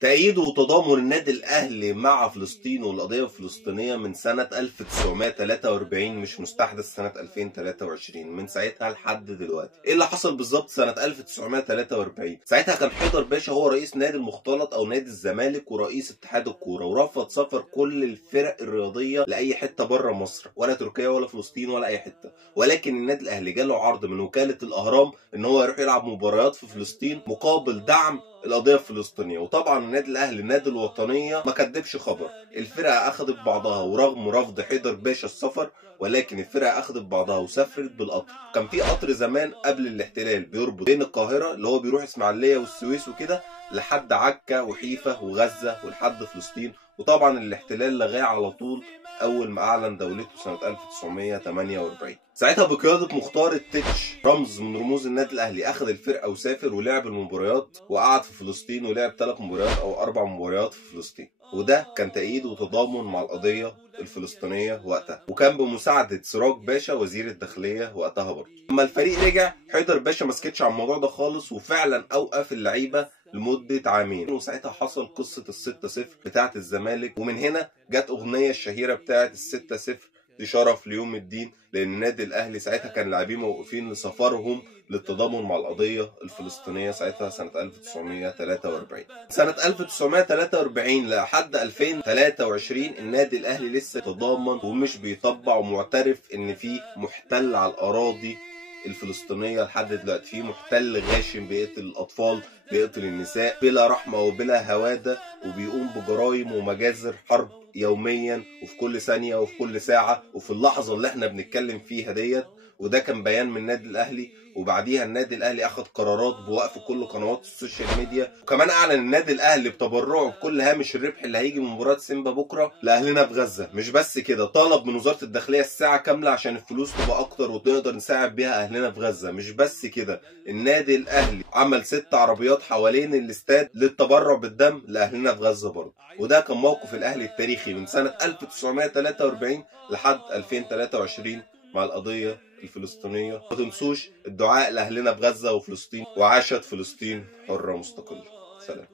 تأييد وتضامن النادي الأهلي مع فلسطين والقضية الفلسطينية من سنة 1943، مش مستحدث سنة 2023. من ساعتها لحد دلوقتي إيه اللي حصل بالظبط سنة 1943؟ ساعتها كان حيدر باشا هو رئيس نادي المختلط أو نادي الزمالك ورئيس اتحاد الكورة، ورفض سفر كل الفرق الرياضية لأي حتة بره مصر، ولا تركيا ولا فلسطين ولا أي حتة. ولكن النادي الأهلي جاله عرض من وكالة الأهرام إن هو يروح يلعب مباريات في فلسطين مقابل دعم القضيه الفلسطينيه. وطبعا النادي الاهلي النادي الوطنيه ما كدبش خبر، الفرقه اخذت بعضها ورغم رفض حيدر باشا السفر، ولكن الفرقه اخذت بعضها وسافرت بالقطر. كان في قطر زمان قبل الاحتلال بيربط بين القاهره اللي هو بيروح اسماعيليه والسويس وكده لحد عكا وحيفا وغزه ولحد فلسطين، وطبعا الاحتلال لغاه على طول اول ما اعلن دولته سنه 1948. ساعتها بقياده مختار التتش رمز من رموز النادي الاهلي اخذ الفرقه وسافر ولعب المباريات وقعد في فلسطين ولعب 3 مباريات او 4 مباريات في فلسطين. وده كان تأييد وتضامن مع القضيه الفلسطينيه وقتها، وكان بمساعده سراج باشا وزير الداخليه وقتها برضه. لما الفريق رجع حيدر باشا ما سكتش على الموضوع ده خالص، وفعلا اوقف اللعيبه لمده عامين، وساعتها حصل قصه ال6-0 بتاعه الزمالك. ومن هنا جت اغنيه الشهيره بتاعه ال6-0 دي شرف ليوم الدين، لان النادي الاهلي ساعتها كان لاعبين موقوفين لسفرهم للتضامن مع القضيه الفلسطينيه ساعتها سنه 1943. سنه 1943 لحد 2023 النادي الاهلي لسه تضامن ومش بيطبع ومعترف ان في محتل على الاراضي الفلسطينيه لحد دلوقتي، في محتل غاشم بيقتل الاطفال بيقتل النساء بلا رحمه وبلا هواده، وبيقوم بجرائم ومجازر حرب يوميا وفي كل ثانيه وفي كل ساعه وفي اللحظه اللي احنا بنتكلم فيها ديت. وده كان بيان من النادي الاهلي، وبعديها النادي الاهلي اخذ قرارات بوقف كل قنوات السوشيال ميديا، وكمان اعلن النادي الاهلي بتبرعه بكل هامش الربح اللي هيجي من مباراه سيمبا بكره لاهلنا في غزه. مش بس كده، طالب من وزاره الداخليه الساعه كامله عشان الفلوس تبقى اكتر ونقدر نساعد بيها اهلنا في غزه. مش بس كده، النادي الاهلي عمل 6 عربيات حوالين الاستاد للتبرع بالدم لاهلنا في غزه برضه. وده كان موقف الاهلي التاريخي من سنه 1943 لحد 2023 مع القضيه الفلسطينيه. ما تنسوش الدعاء لاهلنا في غزه وفلسطين، وعاشت فلسطين حره مستقله. سلام.